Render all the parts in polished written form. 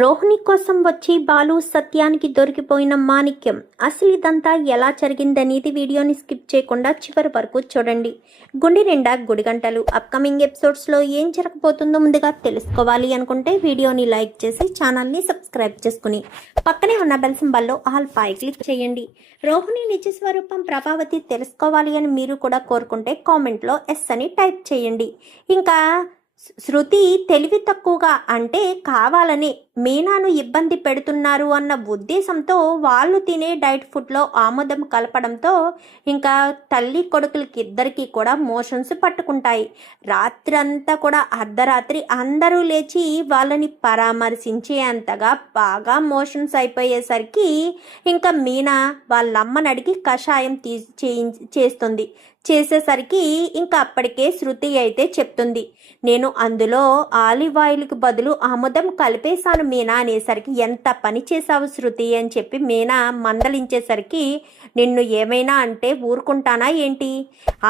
రోహిణి కోసం వచ్చి బాలు సత్యానికి దొరికిపోయిన మాణిక్యం. అసలు ఇదంతా ఎలా జరిగిందనేది వీడియోని స్కిప్ చేయకుండా చివరి వరకు చూడండి. గుండె నిండా గుడిగంటలు అప్కమింగ్ ఎపిసోడ్స్లో ఏం జరగబోతుందో ముందుగా తెలుసుకోవాలి అనుకుంటే వీడియోని లైక్ చేసి ఛానల్ని సబ్స్క్రైబ్ చేసుకుని పక్కనే ఉన్న బెల్ సింబల్లో ఆల్ పై క్లిక్ చేయండి. రోహిణి నిజ స్వరూపం ప్రభావతి తెలుసుకోవాలి అని మీరు కూడా కోరుకుంటే కామెంట్లో ఎస్ అని టైప్ చేయండి. ఇంకా శృతి తెలివి తక్కువగా అంటే కావాలని మీనాను ఇబ్బంది పెడుతున్నారు అన్న ఉద్దేశంతో వాళ్ళు తినే డైట్ ఫుడ్లో ఆముదం కలపడంతో ఇంకా తల్లి కొడుకులకి ఇద్దరికి కూడా మోషన్స్ పట్టుకుంటాయి. రాత్రంతా కూడా అర్ధరాత్రి అందరూ లేచి వాళ్ళని పరామర్శించే అంతగా బాగా మోషన్స్ అయిపోయేసరికి ఇంకా మీనా వాళ్ళమ్మని అడిగి కషాయం చేస్తుంది. చేసేసరికి ఇంకా అప్పటికే శృతి అయితే చెప్తుంది, నేను అందులో ఆలివ్ ఆయిల్కి బదులు ఆముదం కలిపేశాను మీనా అనేసరికి, ఎంత పని చేశావు శృతి అని చెప్పి మీనా మందలించేసరికి, నిన్ను ఏమైనా అంటే ఊరుకుంటానా ఏంటి,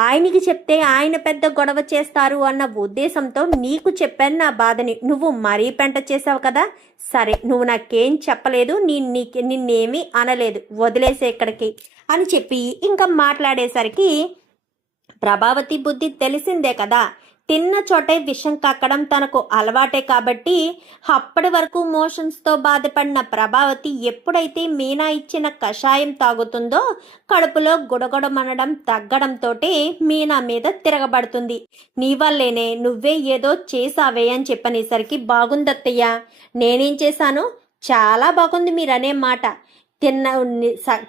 ఆయనకి చెప్తే ఆయన పెద్ద గొడవ చేస్తారు అన్న ఉద్దేశంతో నీకు చెప్పాను నా బాధని, నువ్వు మరీ పెంట చేసావు కదా, సరే నువ్వు నాకేం చెప్పలేదు, నిన్నేమీ అనలేదు, వదిలేసే ఇక్కడికి అని చెప్పి ఇంకా మాట్లాడేసరికి, ప్రభావతి బుద్ధి తెలిసిందే కదా, తిన్న చోటే విషం కక్కడం తనకు అలవాటే కాబట్టి అప్పటి వరకు మోషన్స్తో బాధపడిన ప్రభావతి ఎప్పుడైతే మీనా ఇచ్చిన కషాయం తాగుతుందో కడుపులో గుడగొడమనడం తగ్గడంతో మీనా మీద తిరగబడుతుంది. నీ వల్లేనే, నువ్వే ఏదో చేసావే అని చెప్పనేసరికి, బాగుందత్తయ్య, నేనేం చేశాను, చాలా బాగుంది మీరనే మాట,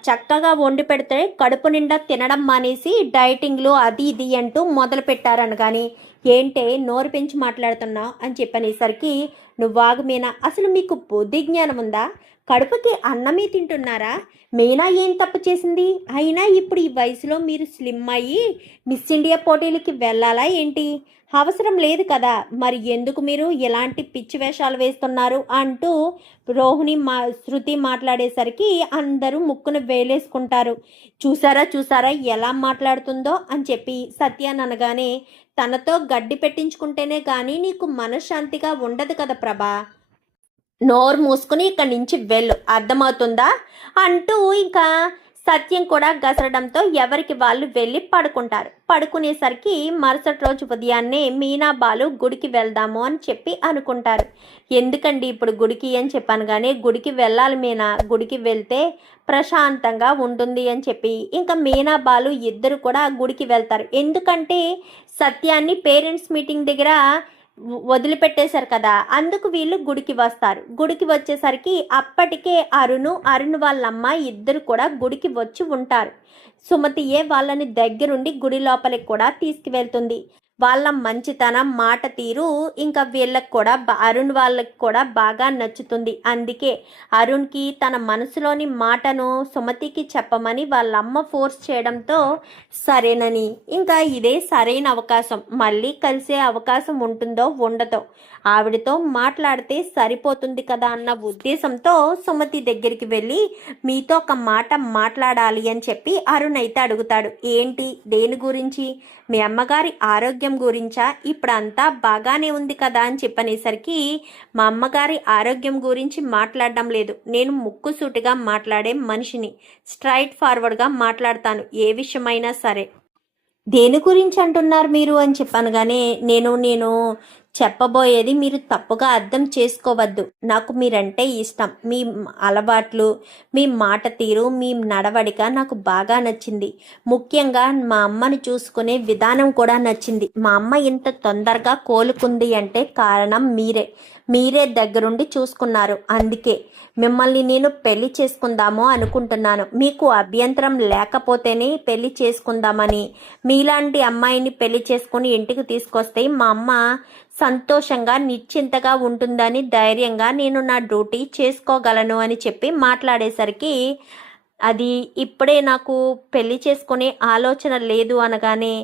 చక్కగా వండి పెడితే కడుపు నిండా తినడం మానేసి డైటింగ్లు అది ఇది అంటూ మొదలు పెట్టారని కానీ, ఏంటే నోరు పెంచి మాట్లాడుతున్నావు అని చెప్పనేసరికి, నువ్వాగు మీనా, అసలు మీకు బుద్ధి జ్ఞానం ఉందా, కడుపుకి అన్నమే తింటున్నారా, మీనా ఏం తప్పు చేసింది, అయినా ఇప్పుడు ఈ వయసులో మీరు స్లిమ్ అయ్యి మిస్ ఇండియా పోటీలకి వెళ్ళాలా ఏంటి, అవసరం లేదు కదా, మరి ఎందుకు మీరు ఎలాంటి పిచ్చి వేషాలు వేస్తున్నారు అంటూ రోహిణి శృతి మాట్లాడేసరికి అందరూ ముక్కును వేలేసుకుంటారు. చూసారా ఎలా మాట్లాడుతుందో అని చెప్పి సత్యాన్ని అనగానే, తనతో గడ్డి పెట్టించుకుంటేనే కానీ నీకు మనశ్శాంతిగా ఉండదు కదా ప్రభా, నోరు మూసుకుని ఇక్కడి నుంచి వెళ్ళు, అర్థమవుతుందా అంటూ ఇంకా సత్యం కూడా గసరడంతో ఎవరికి వాళ్ళు వెళ్ళి పడుకుంటారు. పడుకునేసరికి మరుసటి రోజు ఉదయాన్నే మీనా బాలు గుడికి వెళ్దాము అని చెప్పి అనుకుంటారు. ఎందుకండి ఇప్పుడు గుడికి అని చెప్పాను కానీ, గుడికి వెళ్ళాలి మీనా, గుడికి వెళ్తే ప్రశాంతంగా ఉంటుంది అని చెప్పి ఇంకా మీనా బాలు ఇద్దరు కూడా గుడికి వెళ్తారు. ఎందుకంటే సత్యాన్ని పేరెంట్స్ మీటింగ్ దగ్గర వదిలిపెట్టేశారు కదా, అందుకు వీళ్ళు గుడికి వస్తారు. గుడికి వచ్చేసరికి అప్పటికే అరుణ్ వాళ్ళమ్మ ఇద్దరు కూడా గుడికి వచ్చి ఉంటారు. సుమతియే వాళ్ళని దగ్గరుండి గుడి లోపలికి కూడా తీసుకువెళ్తుంది. వాళ్ళ మంచితనం, మాట తీరు ఇంకా వీళ్ళకి కూడా అరుణ్ వాళ్ళకి కూడా బాగా నచ్చుతుంది. అందుకే అరుణ్కి తన మనసులోని మాటను సుమతికి చెప్పమని వాళ్ళమ్మ ఫోర్స్ చేయడంతో సరేనని, ఇంకా ఇదే సరైన అవకాశం, మళ్ళీ కలిసే అవకాశం ఉంటుందో ఉండదో ఆవిడతో మాట్లాడితే సరిపోతుంది కదా అన్న ఉద్దేశంతో సుమతి దగ్గరికి వెళ్ళి మీతో ఒక మాట మాట్లాడాలి అని చెప్పి అరుణ్ అయితే అడుగుతాడు. ఏంటి, దేని గురించి, మీ అమ్మగారి ఆరోగ్యం గురించా, ఇప్పుడు అంతా బాగానే ఉంది కదా అని చెప్పనేసరికి, మా అమ్మగారి ఆరోగ్యం గురించి మాట్లాడడం లేదు, నేను ముక్కుసూటిగా మాట్లాడే మనిషిని, స్ట్రైట్ ఫార్వర్డ్గా మాట్లాడతాను ఏ విషయమైనా సరే, దేని గురించి అంటున్నారు మీరు అని చెప్పాను. కానీ నేను చెప్పబోయేది మీరు తప్పుగా అర్థం చేసుకోవద్దు, నాకు మీరంటే ఇష్టం, మీ అలవాట్లు, మీ మాట తీరు, మీ నడవడిక నాకు బాగా నచ్చింది, ముఖ్యంగా మా అమ్మని చూసుకునే విధానం కూడా నచ్చింది. మా అమ్మ ఇంత తొందరగా కోలుకుంది అంటే కారణం మీరే దగ్గరుండి చూసుకున్నారు, అందుకే మిమ్మల్ని నేను పెళ్లి చేసుకుందామో అనుకుంటున్నాను, మీకు అభ్యంతరం లేకపోతేనే పెళ్లి చేసుకుందామని, మీలాంటి అమ్మాయిని పెళ్లి చేసుకుని ఇంటికి తీసుకొస్తే మా అమ్మ సంతోషంగా నిశ్చింతగా ఉంటుందని ధైర్యంగా నేను నా డ్యూటీ చేసుకోగలను అని చెప్పి మాట్లాడేసరికి, అది ఇప్పుడే నాకు పెళ్లి చేసుకునే ఆలోచన లేదు అనగానే,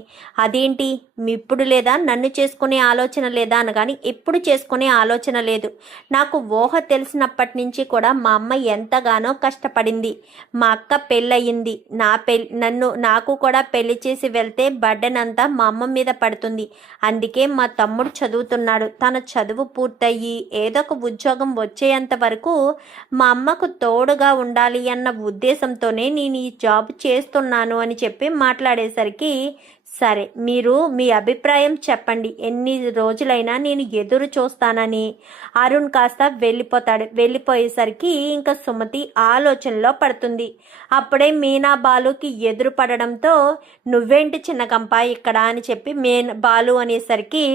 అదేంటి ఇప్పుడు లేదా, నన్ను చేసుకునే ఆలోచన లేదా అనగాని ఎప్పుడు చేసుకునే ఆలోచన లేదు. నాకు ఊహ తెలిసినప్పటి నుంచి కూడా మా అమ్మ ఎంతగానో కష్టపడింది. మా అక్క పెళ్ళయింది. నాకు కూడా పెళ్లి చేసి వెళ్తే బర్డెన్ అంతా మా అమ్మ మీద పడుతుంది. అందుకే మా తమ్ముడు చదువుతున్నాడు. తన చదువు పూర్తయ్యి ఏదో ఒక ఉద్యోగం వచ్చేంత వరకు మా అమ్మకు తోడుగా ఉండాలి అన్న ఉద్దేశంతోనే నేను ఈ జాబ్ చేస్తున్నాను అని చెప్పి మాట్లాడేసరికి, సరే మీరు మీ అభిప్రాయం చెప్పండి, ఎన్ని రోజులైనా నేను ఎదురు చూస్తానని అరుణ్ కాస్త వెళ్ళిపోతాడు. వెళ్ళిపోయేసరికి ఇంకా సుమతి ఆలోచనలో పడుతుంది. అప్పుడే మీనా బాలుకి ఎదురు పడడంతో, నువ్వేంటి చిన్నగంప ఇక్కడ అని చెప్పి బాలు అనేసరికి,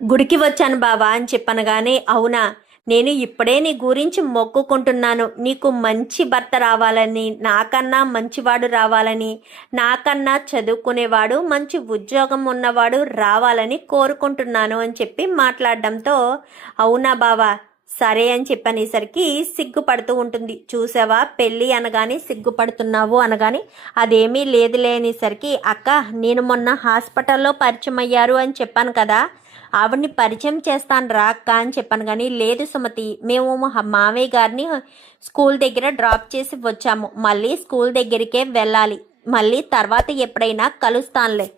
గుడికి వచ్చాను బావా అని చెప్పనగానే, అవునా, నేను ఇప్పుడే నీ గురించి మొక్కుకుంటున్నాను. నీకు మంచి భర్త రావాలని, నాకన్నా మంచివాడు రావాలని, నాకన్నా చదువుకునేవాడు మంచి ఉద్యోగం ఉన్నవాడు రావాలని కోరుకుంటున్నాను అని చెప్పి మాట్లాడడంతో, అవునా బావా, సరే అని చెప్పనేసరికి సిగ్గుపడుతూ ఉంటుంది. చూసావా, పెళ్ళి అనగానే సిగ్గుపడుతున్నావు అనగాని, అదేమీ లేదులే అనేసరికి, అక్క నేను మొన్న హాస్పిటల్లో పరిచయం అయ్యారు అని చెప్పాను కదా, ఆవిడ్ని పరిచయం చేస్తాను రా అక్క అని చెప్పాను. కానీ లేదు సుమతి, మేము మామయ్య గారిని స్కూల్ దగ్గర డ్రాప్ చేసి వచ్చాము. మళ్ళీ స్కూల్ దగ్గరికే వెళ్ళాలి. మళ్ళీ తర్వాత ఎప్పుడైనా కలుస్తానులే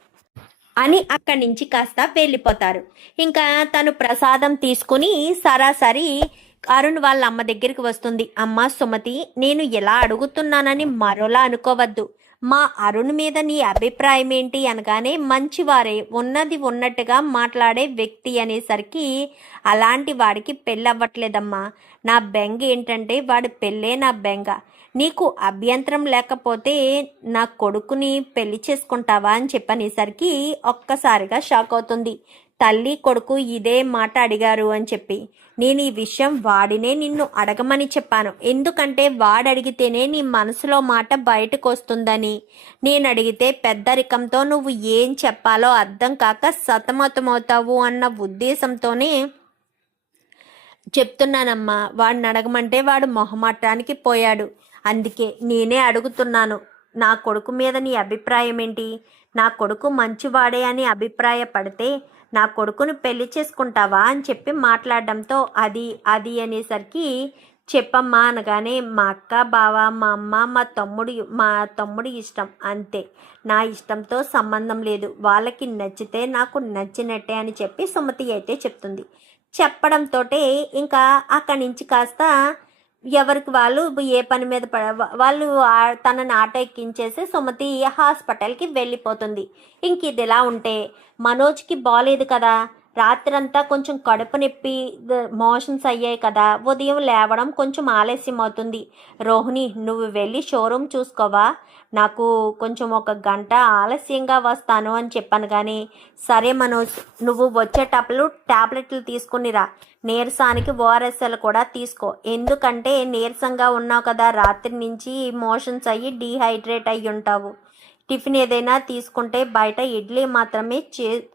అని అక్కడి నుంచి కాస్త వెళ్ళిపోతారు. ఇంకా తను ప్రసాదం తీసుకుని సరాసరి అరుణ్ వాళ్ళ అమ్మ దగ్గరికి వస్తుంది. అమ్మ సుమతి, నేను ఎలా అడుగుతున్నానని మరోలా అనుకోవద్దు. మా అరుణ్ మీద నీ అభిప్రాయం ఏంటి అనగానే, మంచివారే, ఉన్నది ఉన్నట్టుగా మాట్లాడే వ్యక్తి అనేసరికి, అలాంటి వాడికి పెళ్ళవ్వట్లేదమ్మా. నా బెంగ ఏంటంటే వాడి పెళ్ళే నా బెంగ. నీకు అభ్యంతరం లేకపోతే నా కొడుకుని పెళ్లి చేసుకుంటావా అని చెప్పనేసరికి ఒక్కసారిగా షాక్ అవుతుంది. తల్లి కొడుకు ఇదే మాట అడిగారు అని చెప్పి, నేను ఈ విషయం వాడినే నిన్ను అడగమని చెప్పాను. ఎందుకంటే వాడడిగితేనే నీ మనసులో మాట బయటకు వస్తుందని. నేను అడిగితే పెద్దరికంతో నువ్వు ఏం చెప్పాలో అర్థం కాక సతమతమవుతావు అన్న ఉద్దేశంతోనే చెప్తున్నానమ్మా. వాడిని అడగమంటే వాడు మొహమాటానికి పోయాడు. అందుకే నేనే అడుగుతున్నాను. నా కొడుకు మీద నీ అభిప్రాయం ఏంటి? నా కొడుకు మంచివాడే అని అభిప్రాయపడితే నా కొడుకుని పెళ్లి చేసుకుంటావా అని చెప్పి మాట్లాడడంతో, అది అది అనేసరికి, చెప్పమ్మా అనగానే, మా అక్క బావ, మా అమ్మ, మా తమ్ముడి ఇష్టం అంతే. నా ఇష్టంతో సంబంధం లేదు. వాళ్ళకి నచ్చితే నాకు నచ్చినట్టే అని చెప్పి సుమతి అయితే చెప్తుంది. చెప్పడంతో ఇంకా అక్కడి నుంచి కాస్త ఎవరికి వాళ్ళు ఏ పని మీద వాళ్ళు తనని ఆటో ఎక్కించేసి సుమతి హాస్పిటల్కి వెళ్ళిపోతుంది. ఇంక ఇది ఎలా ఉంటే, మనోజ్కి బాలేదు కదా, రాత్రంతా కొంచెం కడుపు నొప్పి, మోషన్స్ అయ్యాయి కదా, ఉదయం లేవడం కొంచెం ఆలస్యం అవుతుంది. రోహిణి, నువ్వు వెళ్ళి షోరూమ్ చూసుకోవా, నాకు కొంచెం 1 గంట ఆలస్యంగా వస్తాను అని చెప్పాను. కానీ సరే మనోజ్, నువ్వు వచ్చేటప్పుడు ట్యాబ్లెట్లు తీసుకునిరా, నీరసానికి ఓఆర్ఎస్ఎల్ కూడా తీసుకో. ఎందుకంటే నీరసంగా ఉన్నావు కదా, రాత్రి నుంచి మోషన్స్ అయ్యి డీహైడ్రేట్ అయ్యి ఉంటావు. టిఫిన్ ఏదైనా తీసుకుంటే బయట ఇడ్లీ మాత్రమే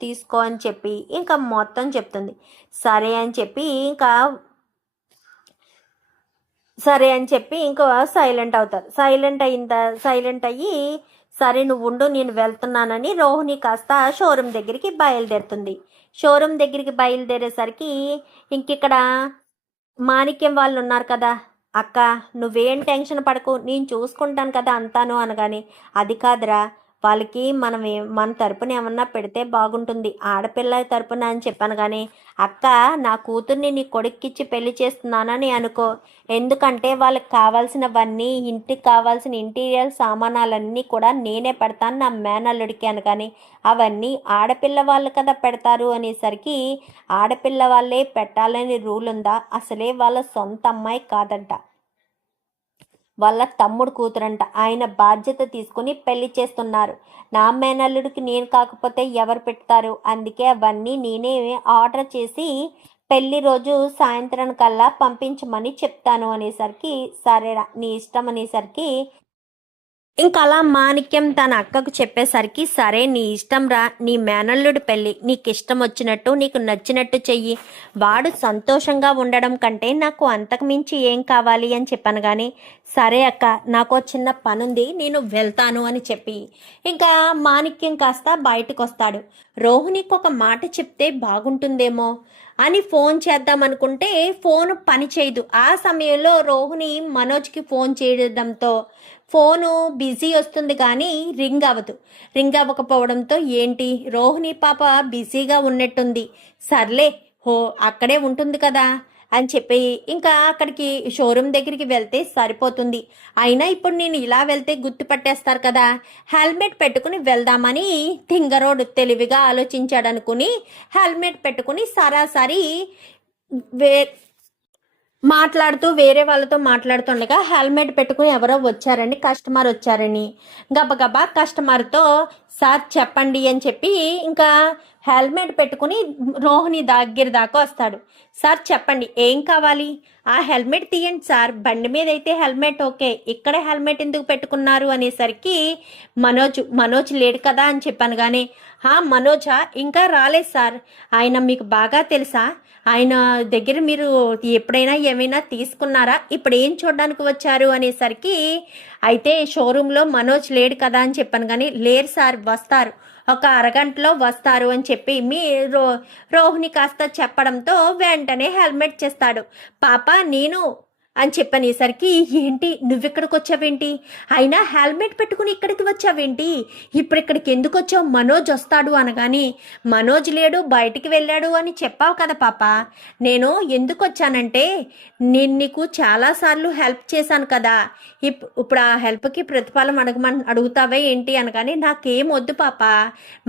తీసుకో అని చెప్పి ఇంకా మొత్తం చెప్తుంది. సరే అని చెప్పి ఇంకా సైలెంట్ అవుతారు. సైలెంట్ అయ్యి, సరే నువ్వు ఉండు, నేను వెళ్తున్నానని రోహిణి కాస్త షోరూమ్ దగ్గరికి బయలుదేరుతుంది. షోరూమ్ దగ్గరికి బయలుదేరేసరికి ఇంకిక్కడ మాణిక్యం వాళ్ళు ఉన్నారు కదా, అక్క నువ్వేం టెన్షన్ పడకు, నేను చూసుకుంటాను కదా అంతాను అనగానే, అది కాదురా, వాళ్ళకి మన తరపున ఏమన్నా పెడితే బాగుంటుంది, ఆడపిల్ల తరపున అని చెప్పాను. కానీ అక్క, నా కూతుర్ని నీ కొడుక్కిచ్చి పెళ్లి చేస్తున్నానని అనుకో. ఎందుకంటే వాళ్ళకి కావాల్సినవన్నీ, ఇంటికి కావాల్సిన ఇంటీరియర్ సామానాలన్నీ కూడా నేనే పెడతాను నా మేనల్లుడికి అనగానే, అవన్నీ ఆడపిల్ల వాళ్ళు కదా పెడతారు అనేసరికి, ఆడపిల్ల వాళ్ళే పెట్టాలని రూల్ ఉందా? అసలే వాళ్ళ సొంత అమ్మాయి కాదంట, వాళ్ళ తమ్ముడు కూతురంట. ఆయన బాధ్యత తీసుకుని పెళ్లి చేస్తున్నారు. నా మేనల్లుడికి నేను కాకపోతే ఎవరు పెడతారు? అందుకే అవన్నీ నేనే ఆర్డర్ చేసి పెళ్లి రోజు సాయంత్రం కల్లా పంపించమని చెప్తాను అనేసరికి, సరేరా నీ ఇష్టం అనేసరికి ఇంకా అలా మాణిక్యం తన అక్కకు చెప్పేసరికి సరే నీ ఇష్టం రా, నీ మేనల్లుడి పెళ్ళి నీకు ఇష్టం వచ్చినట్టు నీకు నచ్చినట్టు చెయ్యి, వాడు సంతోషంగా ఉండడం కంటే నాకు అంతకు మించి ఏం కావాలి అని చెప్పాను. కానీ సరే అక్క నాకు చిన్న పనుంది నేను వెళ్తాను అని చెప్పి ఇంకా మాణిక్యం కాస్త బయటకు వస్తాడు. రోహిణికి ఒక మాట చెప్తే బాగుంటుందేమో అని ఫోన్ చేద్దామనుకుంటే ఫోన్ పని చేయదు. ఆ సమయంలో రోహిణి మనోజ్కి ఫోన్ చేయడంతో ఫోను బిజీ వస్తుంది కానీ రింగ్ అవ్వదు. రింగ్ అవ్వకపోవడంతో ఏంటి రోహిణి పాప బిజీగా ఉన్నట్టుంది, సర్లే హో అక్కడే ఉంటుంది కదా అని చెప్పి ఇంకా అక్కడికి షోరూమ్ దగ్గరికి వెళ్తే సరిపోతుంది. అయినా ఇప్పుడు నేను ఇలా వెళ్తే గుర్తుపట్టేస్తారు కదా, హెల్మెట్ పెట్టుకుని వెళ్దామని తింగరోడు తెలివిగా ఆలోచించాడనుకుని హెల్మెట్ పెట్టుకుని సరాసరి వే మాట్లాడుతూ వేరే వాళ్ళతో మాట్లాడుతుండగా హెల్మెట్ పెట్టుకుని ఎవరో వచ్చారండి, కస్టమర్ వచ్చారని గబగబా కస్టమర్తో సార్ చెప్పండి అని చెప్పి ఇంకా హెల్మెట్ పెట్టుకుని రోహిణి దగ్గర దాకా వస్తాడు. సార్ చెప్పండి ఏం కావాలి, ఆ హెల్మెట్ తీయండి సార్, బండి మీద అయితే హెల్మెట్ ఓకే, ఇక్కడ హెల్మెట్ ఎందుకు పెట్టుకున్నారు అనేసరికి మనోజ్ లేడు కదా అని చెప్పాను. కానీ మనోజా ఇంకా రాలేదు సార్, ఆయన మీకు బాగా తెలుసా, ఆయన దగ్గర మీరు ఎప్పుడైనా ఏమైనా తీసుకున్నారా, ఇప్పుడు ఏం చూడడానికి వచ్చారు అనేసరికి అయితే షోరూంలో మనోజ్ లేడు కదా అని చెప్పాను. కానీ లేరు సార్, వస్తారు, ఒక అరగంటలో వస్తారు అని చెప్పి రోహిణి కాస్త చెప్పడంతో వెంటనే హెల్మెట్ చేస్తాడు. పాప నేను అని చెప్పనేసరికి ఏంటి నువ్వెక్కడికి వచ్చావేంటి, అయినా హెల్మెట్ పెట్టుకుని ఇక్కడికి వచ్చావేంటి, ఇప్పుడు ఇక్కడికి ఎందుకు వచ్చావు, మనోజ్ వస్తాడు అనగాని మనోజ్ లేడు బయటికి వెళ్ళాడు అని చెప్పావు కదా పాప, నేను ఎందుకు వచ్చానంటే నేను నీకు చాలాసార్లు హెల్ప్ చేశాను కదా, ఇప్పుడు ఆ హెల్ప్కి ప్రతిఫలం అడుగుతావే ఏంటి అనగాని నాకేం వద్దు పాప,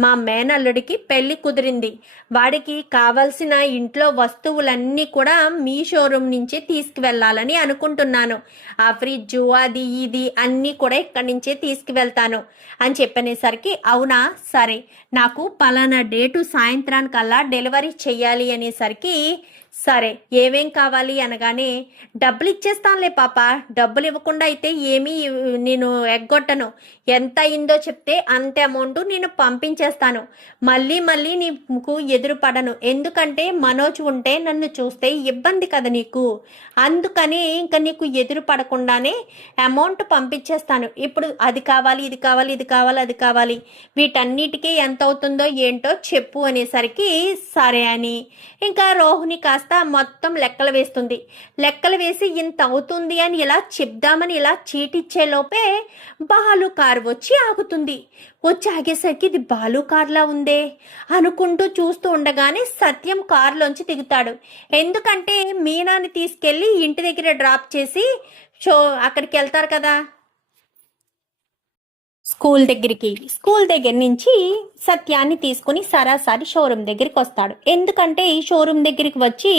మా మేనల్లుడికి పెళ్ళి కుదిరింది, వాడికి కావలసిన ఇంట్లో వస్తువులన్నీ కూడా మీ షోరూమ్ నుంచి తీసుకువెళ్ళాలని అనుకుంటున్నాను, ఆ ఫ్రిడ్జ్ అది ఇది అన్నీ కూడా ఇక్కడి నుంచే తీసుకువెళ్తాను అని చెప్పనేసరికి అవునా సరే నాకు పలానా డేటు సాయంత్రానికల్లా డెలివరీ చెయ్యాలి అనేసరికి సరే ఏమేం కావాలి అనగానే డబ్బులు ఇచ్చేస్తానులే పాప, డబ్బులు ఇవ్వకుండా అయితే ఏమీ నేను ఎగ్గొట్టను, ఎంత అయిందో చెప్తే అంతే అమౌంట్ నేను పంపించేస్తాను, మళ్ళీ నీకు ఎదురు పడను, ఎందుకంటే మనోజ్ ఉంటే నన్ను చూస్తే ఇబ్బంది కదా నీకు, అందుకని ఇంకా నీకు ఎదురు పడకుండానే అమౌంట్ పంపించేస్తాను, ఇప్పుడు అది కావాలి ఇది కావాలి ఇది కావాలి అది కావాలి వీటన్నిటికీ ఎంత అవుతుందో ఏంటో చెప్పు అనేసరికి సరే అని ఇంకా రోహిణి కాస్త మొత్తం లెక్కలు వేస్తుంది. లెక్కలు వేసి ఇంత అవుతుంది అని ఇలా చెప్దామని ఇలా చీటిచ్చే లోపే బాలు కారు వచ్చి ఆగుతుంది. వచ్చి ఆగేసరికి ఇది బాలు కార్లా ఉందే అనుకుంటూ చూస్తూ ఉండగానే సత్యం కారులోంచి దిగుతాడు. ఎందుకంటే మీనాని తీసుకెళ్ళి ఇంటి దగ్గర డ్రాప్ చేసి అక్కడికి వెళ్తారు కదా స్కూల్ దగ్గర నుంచి సత్యాన్ని తీసుకుని సరాసరి షోరూమ్ దగ్గరికి వస్తాడు. ఎందుకంటే ఈ షోరూమ్ దగ్గరికి వచ్చి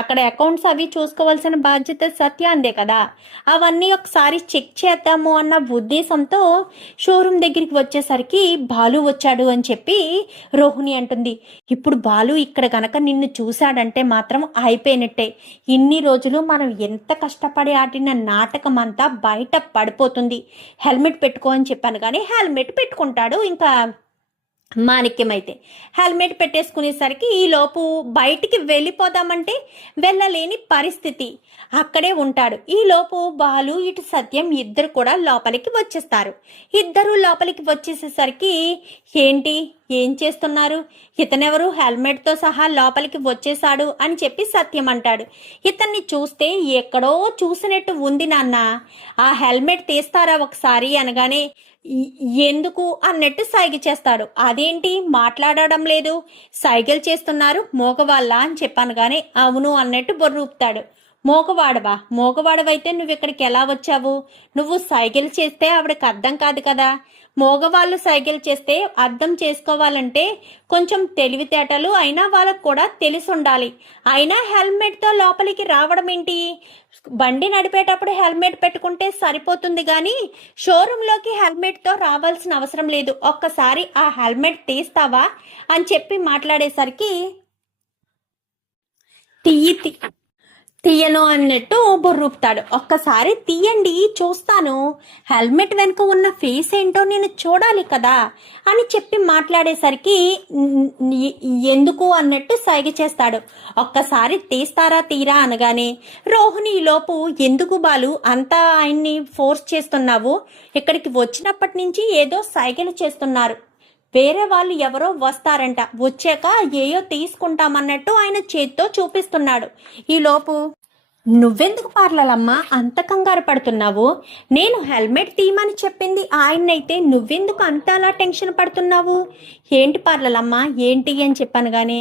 అక్కడ అకౌంట్స్ అవి చూసుకోవాల్సిన బాధ్యత సత్యాందే కదా, అవన్నీ ఒకసారి చెక్ చేద్దాము అన్న ఉద్దేశంతో షోరూమ్ దగ్గరికి వచ్చేసరికి బాలు వచ్చాడు అని చెప్పి రోహిణి అంటుంది. ఇప్పుడు బాలు ఇక్కడ కనుక నిన్ను చూశాడంటే మాత్రం అయిపోయినట్టే, ఇన్ని రోజులు మనం ఎంత కష్టపడి ఆడిన నాటకం అంతా బయట పడిపోతుంది, హెల్మెట్ పెట్టుకో అని చెప్పాను కానీ హెల్మెట్ పెట్టుకుంటాడు. ఇంకా మాణిక్యం అయితే హెల్మెట్ పెట్టేసుకునేసరికి ఈలోపు బయటికి వెళ్ళిపోదామంటే వెళ్ళలేని పరిస్థితి, అక్కడే ఉంటాడు. ఈలోపు బాలు ఇటు సత్యం ఇద్దరు కూడా లోపలికి వచ్చేస్తారు. ఇద్దరు లోపలికి వచ్చేసేసరికి ఏంటి ఏం చేస్తున్నారు, ఇతనెవరు హెల్మెట్తో సహా లోపలికి వచ్చేసాడు అని చెప్పి సత్యం అంటాడు. ఇతన్ని చూస్తే ఎక్కడో చూసినట్టు ఉంది నాన్న, ఆ హెల్మెట్ తీస్తారా ఒకసారి అనగానే ఎందుకు అన్నట్టు సైగ చేస్తాడు. అదేంటి మాట్లాడడం లేదు, సైగలు చేస్తున్నారు మోగవాళ్ళ అని చెప్పాను కానీ అవును అన్నట్టు బొర్రూపుతాడు. మోగవాడవైతే నువ్వు ఇక్కడికి ఎలా వచ్చావు, నువ్వు సైగలు చేస్తే ఆవిడకి అర్థం కాదు కదా, మోగవాళ్ళు సైకిల్ చేస్తే అర్థం చేసుకోవాలంటే కొంచెం తెలివితేటలు అయినా వాళ్ళకు కూడా తెలిసి ఉండాలి. అయినా హెల్మెట్తో లోపలికి రావడం ఏంటి, బండి నడిపేటప్పుడు హెల్మెట్ పెట్టుకుంటే సరిపోతుంది కానీ షోరూంలోకి హెల్మెట్తో రావాల్సిన అవసరం లేదు, ఒక్కసారి ఆ హెల్మెట్ తీస్తావా అని చెప్పి మాట్లాడేసరికి తీయను అన్నట్టు బొర్రూపుతాడు. ఒక్కసారి తీయండి చూస్తాను, హెల్మెట్ వెనుక ఉన్న ఫేస్ ఏంటో నేను చూడాలి కదా అని చెప్పి మాట్లాడేసరికి ఎందుకు అన్నట్టు సైగ చేస్తాడు. ఒక్కసారి తీస్తారా తీరా అనగానే రోహిణి లోపు ఎందుకు బాలు అంతా ఆయన్ని ఫోర్స్ చేస్తున్నావు, ఇక్కడికి వచ్చినప్పటి నుంచి ఏదో సైగలు చేస్తున్నారు, వేరే వాళ్ళు ఎవరో వస్తారంట, వచ్చాక ఏయో తీసుకుంటామన్నట్టు ఆయన చేత్తో చూపిస్తున్నాడు. ఈలోపు నువ్వెందుకు పార్లలమ్మా అంత కంగారు పడుతున్నావు, నేను హెల్మెట్ తీయమని చెప్పింది ఆయన్నైతే నువ్వెందుకు అంతలా టెన్షన్ పడుతున్నావు, ఏంటి పార్లలమ్మా ఏంటి అని చెప్పాను. కానీ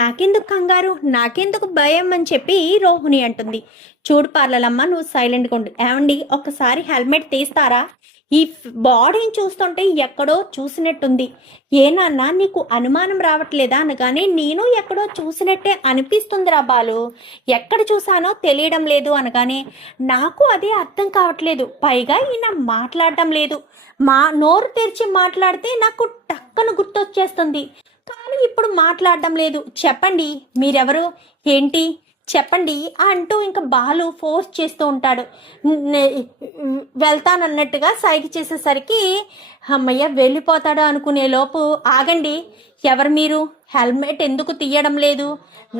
నాకెందుకు కంగారు, నాకెందుకు భయం అని చెప్పి రోహిణి అంటుంది. చూడు పార్లలమ్మ, నువ్వు సైలెంట్గా ఉండు. ఏమండి ఒక్కసారి హెల్మెట్ తీస్తారా, ఈ బాడీని చూస్తుంటే ఎక్కడో చూసినట్టుంది, ఏనాన్నా నీకు అనుమానం రావట్లేదా అనగానే నేను ఎక్కడో చూసినట్టే అనిపిస్తుందిరా బాలు, ఎక్కడ చూసానో తెలియడం లేదు అనగానే నాకు అదే అర్థం కావట్లేదు, పైగా ఈయన మాట్లాడటం లేదు, నోరు తెరిచి మాట్లాడితే నాకు టక్కన గుర్తొచ్చేస్తుంది, కానీ ఇప్పుడు మాట్లాడడం లేదు, చెప్పండి మీరెవరు ఏంటి చెప్పండి అంటూ ఇంకా బాలు ఫోర్స్ చేస్తూ ఉంటాడు. వెళ్తానన్నట్టుగా సైగ చేసేసరికి అమ్మయ్య వెళ్ళిపోతాడు అనుకునే లోపు ఆగండి, ఎవరు మీరు, హెల్మెట్ ఎందుకు తీయడం లేదు,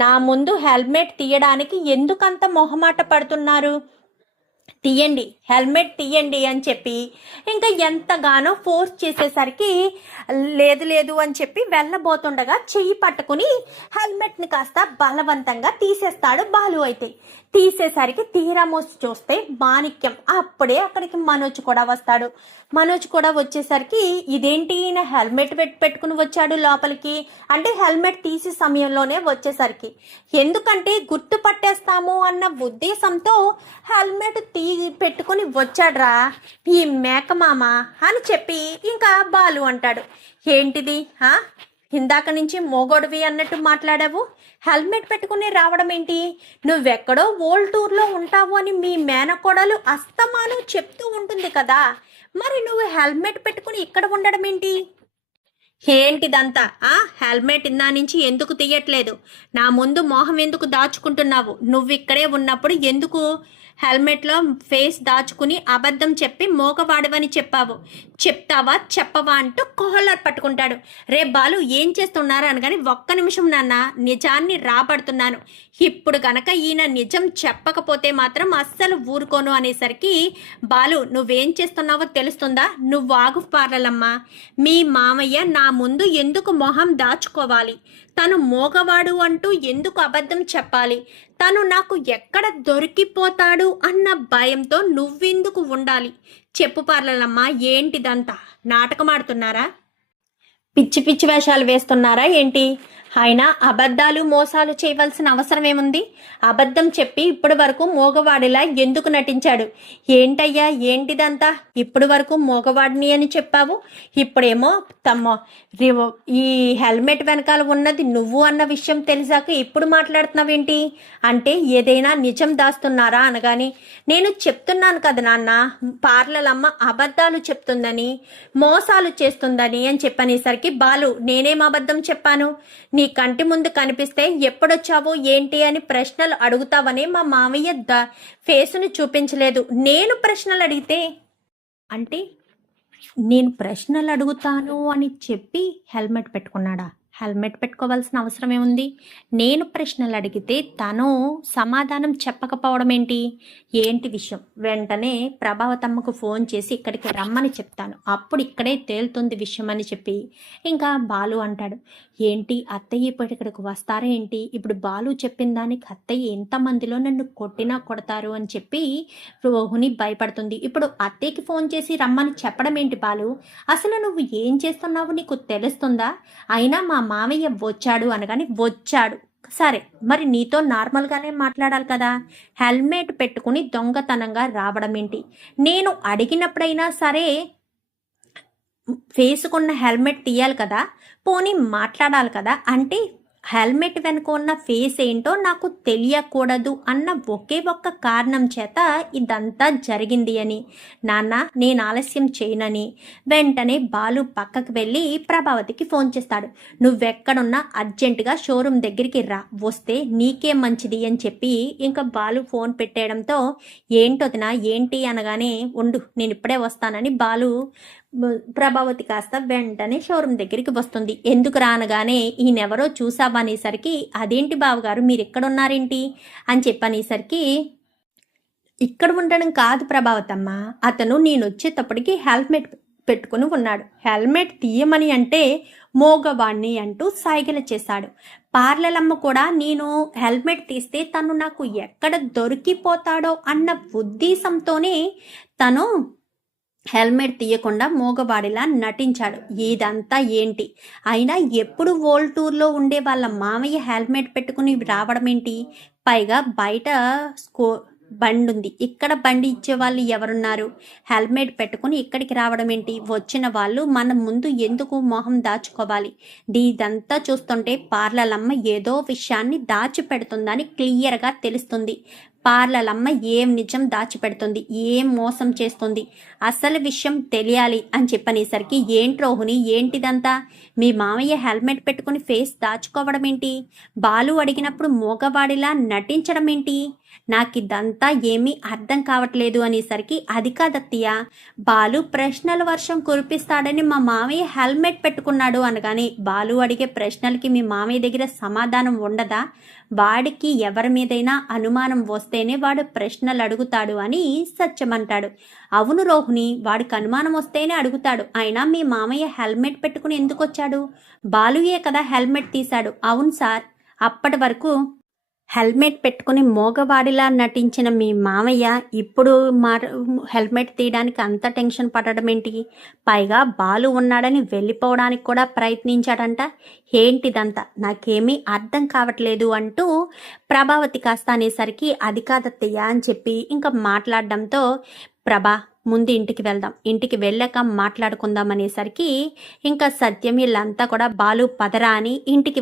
నా ముందు హెల్మెట్ తీయడానికి ఎందుకంత మొహమాట పడుతున్నారు, తీయండి హెల్మెట్ తీయండి అని చెప్పి ఇంకా ఎంతగానో ఫోర్స్ చేసేసరికి లేదు లేదు అని చెప్పి వెళ్ళబోతుండగా చెయ్యి పట్టుకుని హెల్మెట్ని కాస్త బలవంతంగా తీసేస్తాడు బాలు. అయితే తీసేసరికి తీరా మోసి చూస్తే మాణిక్యం, అప్పుడే అక్కడికి మనోజ్ కూడా వస్తాడు. మనోజ్ కూడా వచ్చేసరికి ఇదేంటి ఈయన హెల్మెట్ పెట్టుకుని వచ్చాడు లోపలికి అంటే హెల్మెట్ తీసే సమయంలోనే వచ్చేసరికి, ఎందుకంటే గుర్తుపట్టేస్తాము అన్న ఉద్దేశంతో హెల్మెట్ పెట్టుకుని వచ్చాడ్రా ఈ మేకమామ అని చెప్పి ఇంకా బాలు అంటాడు. ఏంటిది ఇందాక నుంచి మోగోడివి అన్నట్టు మాట్లాడావు, హెల్మెట్ పెట్టుకుని రావడం ఏంటి, నువ్వెక్కడో ఓల్డ్ టూర్లో ఉంటావు అని మీ మేనకోడలు అస్తమానం చెప్తూ ఉంటుంది కదా, మరి నువ్వు హెల్మెట్ పెట్టుకుని ఇక్కడ ఉండడం ఏంటి, ఏంటిదంతా హెల్మెట్ ఇందా నుంచి ఎందుకు తీయట్లేదు, నా ముందు మోహం ఎందుకు దాచుకుంటున్నావు, నువ్వు ఇక్కడే ఉన్నప్పుడు ఎందుకు హెల్మెట్లో ఫేస్ దాచుకుని అబద్ధం చెప్పి మోగవాడవని చెప్పావు, చెప్తావా చెప్పవా అంటూ కోహలర్ పట్టుకుంటాడు. రే బాలు ఏం చేస్తున్నారు అనగాని ఒక్క నిమిషం నాన్న నిజాన్ని రాబడుతున్నాను, ఇప్పుడు గనక ఈయన నిజం చెప్పకపోతే మాత్రం అస్సలు ఊరుకోను అనేసరికి బాలు నువ్వేం చేస్తున్నావో తెలుస్తుందా, నువ్వు ఆగు పార్లలమ్మా, మీ మామయ్య నా ముందు ఎందుకు మొహం దాచుకోవాలి, తను మోగవాడు అంటూ ఎందుకు అబద్ధం చెప్పాలి, తను నాకు ఎక్కడ దొరికిపోతాడు అన్న భయంతో నువ్వెందుకు ఉండాలి, చెప్పు పార్లలమ్మా ఏంటిదంతా, నాటకం ఆడుతున్నారా, పిచ్చి పిచ్చి వేషాలు వేస్తున్నారా ఏంటి, ఆయన అబద్ధాలు మోసాలు చేయవలసిన అవసరం ఏముంది, అబద్ధం చెప్పి ఇప్పటి వరకు మోగవాడిలా ఎందుకు నటించాడు, ఏంటయ్యా ఏంటిదంతా, ఇప్పటి వరకు మోగవాడిని అని చెప్పావు, ఇప్పుడేమో ఈ హెల్మెట్ వెనకాల ఉన్నది నువ్వు అన్న విషయం తెలిసాక ఇప్పుడు మాట్లాడుతున్నావేంటి, అంటే ఏదైనా నిజం దాస్తున్నారా అనగాని నేను చెప్తున్నాను కదా నాన్న, పార్లలమ్మ అబద్ధాలు చెప్తుందని మోసాలు చేస్తుందని అని చెప్పనేసరికి బాలు నేనేం అబద్ధం చెప్పాను, నీ కంటి ముందు కనిపిస్తే ఎప్పుడొచ్చావో ఏంటి అని ప్రశ్నలు అడుగుతావని మా మామయ్య ఫేసును చూపించలేదు, నేను ప్రశ్నలు అడిగితే అంటే నేను ప్రశ్నలు అడుగుతాను అని చెప్పి హెల్మెట్ పెట్టుకున్నాడా, హెల్మెట్ పెట్టుకోవాల్సిన అవసరం ఏముంది, నేను ప్రశ్నలు అడిగితే తను సమాధానం చెప్పకపోవడం ఏంటి, ఏంటి విషయం, వెంటనే ప్రభావతమ్మకు ఫోన్ చేసి ఇక్కడికి రమ్మని చెప్తాను, అప్పుడు ఇక్కడే తేలుతుంది విషయం అని చెప్పి ఇంకా బాలు అంటాడు. ఏంటి అత్తయ్య ఇప్పుడు ఇక్కడికి వస్తారా ఏంటి, ఇప్పుడు బాలు చెప్పిన దానికి అత్తయ్య ఎంతమందిలో నన్ను కొట్టినా కొడతారు అని చెప్పి రోహిణి భయపడుతుంది. ఇప్పుడు అత్తయ్యకి ఫోన్ చేసి రమ్మని చెప్పడం ఏంటి బాలు, అసలు నువ్వు ఏం చేస్తున్నావు నీకు తెలుస్తుందా, అయినా మా మామయ్య వచ్చాడు అనగాని వచ్చాడు సరే, మరి నీతో నార్మల్గానే మాట్లాడాలి కదా, హెల్మెట్ పెట్టుకుని దొంగతనంగా రావడం ఏంటి, నేను అడిగినప్పుడైనా సరే వేసుకున్న హెల్మెట్ తీయాలి కదా, పోనీ మాట్లాడాలి కదా, అంటే హెల్మెట్ వెనుక ఉన్న ఫేస్ ఏంటో నాకు తెలియకూడదు అన్న ఒకే ఒక్క కారణం చేత ఇదంతా జరిగింది అని. నాన్న, నేను ఆలస్యం చేయనని వెంటనే బాలు పక్కకు వెళ్ళి ప్రభావతికి ఫోన్ చేస్తాడు. నువ్వెక్కడున్నా అర్జెంటుగా షోరూమ్ దగ్గరికి రా, వస్తే నీకే మంచిది అని చెప్పి ఇంకా బాలు ఫోన్ పెట్టేయడంతో ఏంటొదినా ఏంటి అనగానే ఉండు నేను ఇప్పుడే వస్తానని బాలు ప్రభావతి కాస్త వెంటనే షోరూమ్ దగ్గరికి వస్తుంది. ఎందుకు రానగానే ఈయనెవరో చూసావా అనేసరికి అదేంటి బావగారు మీరు ఎక్కడున్నారేంటి అని చెప్పనేసరికి ఇక్కడ ఉండడం కాదు ప్రభావతమ్మ, అతను నేను వచ్చేటప్పటికి హెల్మెట్ పెట్టుకుని ఉన్నాడు. హెల్మెట్ తీయమని అంటే మోగవాణ్ణి అంటూ సైగలు చేశాడు. పార్లలమ్మ కూడా నేను హెల్మెట్ తీస్తే తను నాకు ఎక్కడ దొరికిపోతాడో అన్న ఉద్దేశంతోనే తను హెల్మెట్ తీయకుండా మోగవాడిలా నటించాడు. ఇదంతా ఏంటి? అయినా ఎప్పుడు వరల్డ్ టూర్లో ఉండే వాళ్ళ మామయ్య హెల్మెట్ పెట్టుకుని రావడం ఏంటి? పైగా బయట బండి ఉంది, ఇక్కడ బండి ఇచ్చే వాళ్ళు ఎవరున్నారు? హెల్మెట్ పెట్టుకుని ఇక్కడికి రావడం ఏంటి? వచ్చిన వాళ్ళు మన ముందు ఎందుకు మొహం దాచుకోవాలి? ఇదంతా చూస్తుంటే పార్లలమ్మ ఏదో విషయాన్ని దాచిపెడుతుందని క్లియర్గా తెలుస్తుంది. పార్లలమ్మ ఏం నిజం దాచిపెడుతుంది, ఏం మోసం చేస్తుంది, అసలు విషయం తెలియాలి అని చెప్పనేసరికి ఏంటి రోహిణి ఏంటిదంతా? మీ మామయ్య హెల్మెట్ పెట్టుకుని ఫేస్ దాచుకోవడం ఏంటి? బాలు అడిగినప్పుడు మోగవాడిలా నటించడం ఏంటి? నాకిదంతా ఏమీ అర్థం కావట్లేదు అనేసరికి అది కాదత్తయ్య, బాలు ప్రశ్నల వర్షం కురిపిస్తాడని మా మామయ్య హెల్మెట్ పెట్టుకున్నాడు అనగానే బాలు అడిగే ప్రశ్నలకి మీ మామయ్య దగ్గర సమాధానం ఉండదా? వాడికి ఎవరి మీదైనా అనుమానం వస్తేనే వాడు ప్రశ్నలు అడుగుతాడు అని సత్యమంటాడు. అవును రోహిణి, వాడికి అనుమానం వస్తేనే అడుగుతాడు. అయినా మీ మామయ్య హెల్మెట్ పెట్టుకుని ఎందుకు వచ్చాడు? బాలుయే కదా హెల్మెట్ తీశాడు. అవును సార్, అప్పటి వరకు హెల్మెట్ పెట్టుకుని మోగవాడిలా నటించిన మీ మామయ్య ఇప్పుడు హెల్మెట్ తీయడానికి అంత టెన్షన్ పడడం ఏంటి? పైగా బాలు ఉన్నాడని వెళ్ళిపోవడానికి కూడా ప్రయత్నించాడంట. ఏంటిదంతా? నాకేమీ అర్థం కావట్లేదు అంటూ ప్రభావతి కాస్త అనేసరికి అది కాదత్తయ్య అని చెప్పి ఇంకా మాట్లాడడంతో ప్రభా ముందు ఇంటికి వెళ్దాం, ఇంటికి వెళ్ళాక మాట్లాడుకుందాం అనేసరికి ఇంకా సత్యం వీళ్ళంతా కూడా బాలు పదరా అని ఇంటికి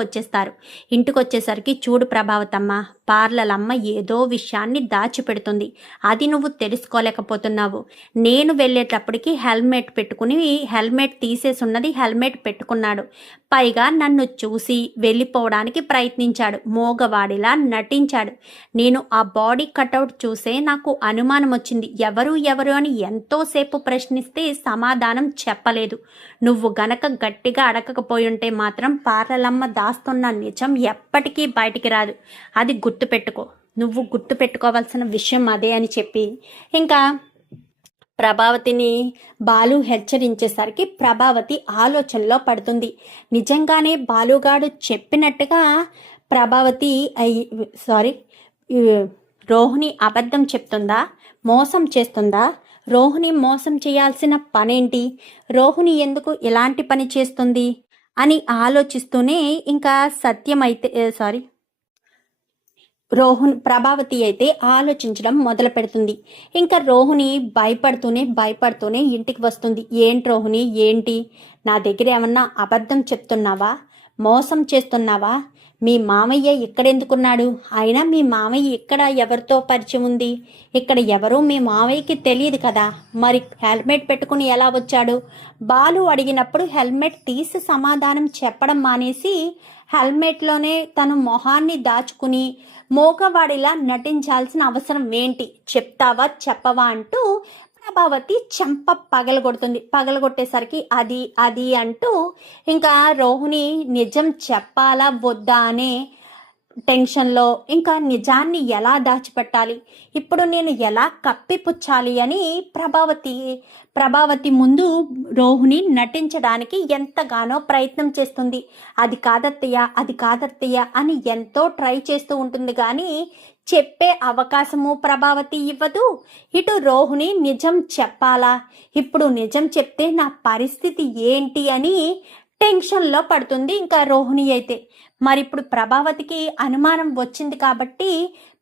వచ్చేస్తారు. ఇంటికి వచ్చేసరికి చూడు ప్రభావతమ్మ, పార్లలమ్మ ఏదో విషయాన్ని దాచిపెడుతుంది, అది నువ్వు తెలుసుకోలేకపోతున్నావు. నేను వెళ్ళేటప్పటికి హెల్మెట్ పెట్టుకుని హెల్మెట్ తీసేసున్నది హెల్మెట్ పెట్టుకున్నాడు. పైగా నన్ను చూసి వెళ్ళిపోవడానికి ప్రయత్నించాడు, మోగవాడిలా నటించాడు. నేను ఆ బాడీ కటౌట్ చూసే నాకు అనుమానం వచ్చింది. ఎవరు అని ఎంతోసేపు ప్రశ్నిస్తే సమాధానం చెప్పలేదు. నువ్వు గనక గట్టిగా అడగకపోయి ఉంటే మాత్రం పార్లలమ్మ దాస్తున్న నిజం ఎప్పటికీ బయటికి రాదు. అది గుర్తుపెట్టుకో, నువ్వు గుర్తుపెట్టుకోవాల్సిన విషయం అదే అని చెప్పి ఇంకా ప్రభావతిని బాలు హెచ్చరించేసరికి ప్రభావతి ఆలోచనలో పడుతుంది. నిజంగానే బాలుగాడు చెప్పినట్టుగా ప్రభావతి రోహిణి అబద్ధం చెప్తుందా, మోసం చేస్తుందా? రోహిణి మోసం చేయాల్సిన పనేంటి? రోహిణి ఎందుకు ఇలాంటి పని చేస్తుంది అని ఆలోచిస్తూనే ఇంకా ప్రభావతి అయితే ఆలోచించడం మొదలు పెడుతుంది. ఇంకా రోహిణి భయపడుతూనే ఇంటికి వస్తుంది. ఏంటి రోహిణి, ఏంటి? నా దగ్గర ఏమన్నా అబద్ధం చెప్తున్నావా, మోసం చేస్తున్నావా? మీ మామయ్య ఇక్కడెందుకున్నాడు? అయినా మీ మామయ్య ఇక్కడ ఎవరితో పరిచయం ఉంది? ఇక్కడ ఎవరూ మీ మామయ్యకి తెలియదు కదా, మరి హెల్మెట్ పెట్టుకుని ఎలా వచ్చాడు? బాలు అడిగినప్పుడు హెల్మెట్ తీసి సమాధానం చెప్పడం మానేసి హెల్మెట్లోనే తను మొహాన్ని దాచుకుని మోగవాడిలా నటించాల్సిన అవసరం ఏంటి? చెప్తావా చెప్పవా అంటూ ప్రభావతి చెంప పగలగొట్టేసరికి అది అంటూ ఇంకా రోహిణి నిజం చెప్పాలా వద్దా అనే టెన్షన్లో ఇంకా నిజాన్ని ఎలా దాచిపెట్టాలి, ఇప్పుడు నేను ఎలా కప్పిపుచ్చాలి అని ప్రభావతి ముందు రోహిణి నటించడానికి ఎంతగానో ప్రయత్నం చేస్తుంది. అది కాదత్తయ్య అని ఎంతో ట్రై చేస్తూ ఉంటుంది. కానీ చెప్పే అవకాశము ప్రభావతి ఇవ్వదు. ఇటు రోహిణి నిజం చెప్పాలా, ఇప్పుడు నిజం చెప్తే నా పరిస్థితి ఏంటి అని టెన్షన్లో పడుతుంది ఇంకా రోహిణి అయితే. మరి ఇప్పుడు ప్రభావతికి అనుమానం వచ్చింది కాబట్టి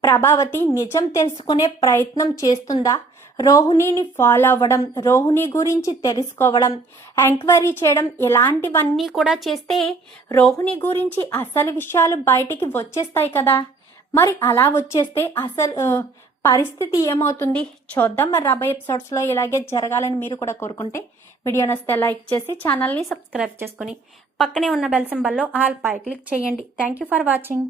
ప్రభావతి నిజం తెలుసుకునే ప్రయత్నం చేస్తుందా? రోహిణిని ఫాలో అవ్వడం, రోహిణి గురించి తెలుసుకోవడం, ఎంక్వైరీ చేయడం ఇలాంటివన్నీ కూడా చేస్తే రోహిణి గురించి అసలు విషయాలు బయటికి వచ్చేస్తాయి కదా. మరి అలా వచ్చేస్తే అసలు పరిస్థితి ఏమవుతుంది చూద్దాం. మరి రాబోయే ఎపిసోడ్స్లో ఇలాగే జరగాలని మీరు కూడా కోరుకుంటే వీడియో నచ్చితే లైక్ చేసి ఛానల్ని సబ్స్క్రైబ్ చేసుకుని పక్కనే ఉన్న బెల్ సింబల్లో ఆల్ పై క్లిక్ చేయండి. Thank you for watching.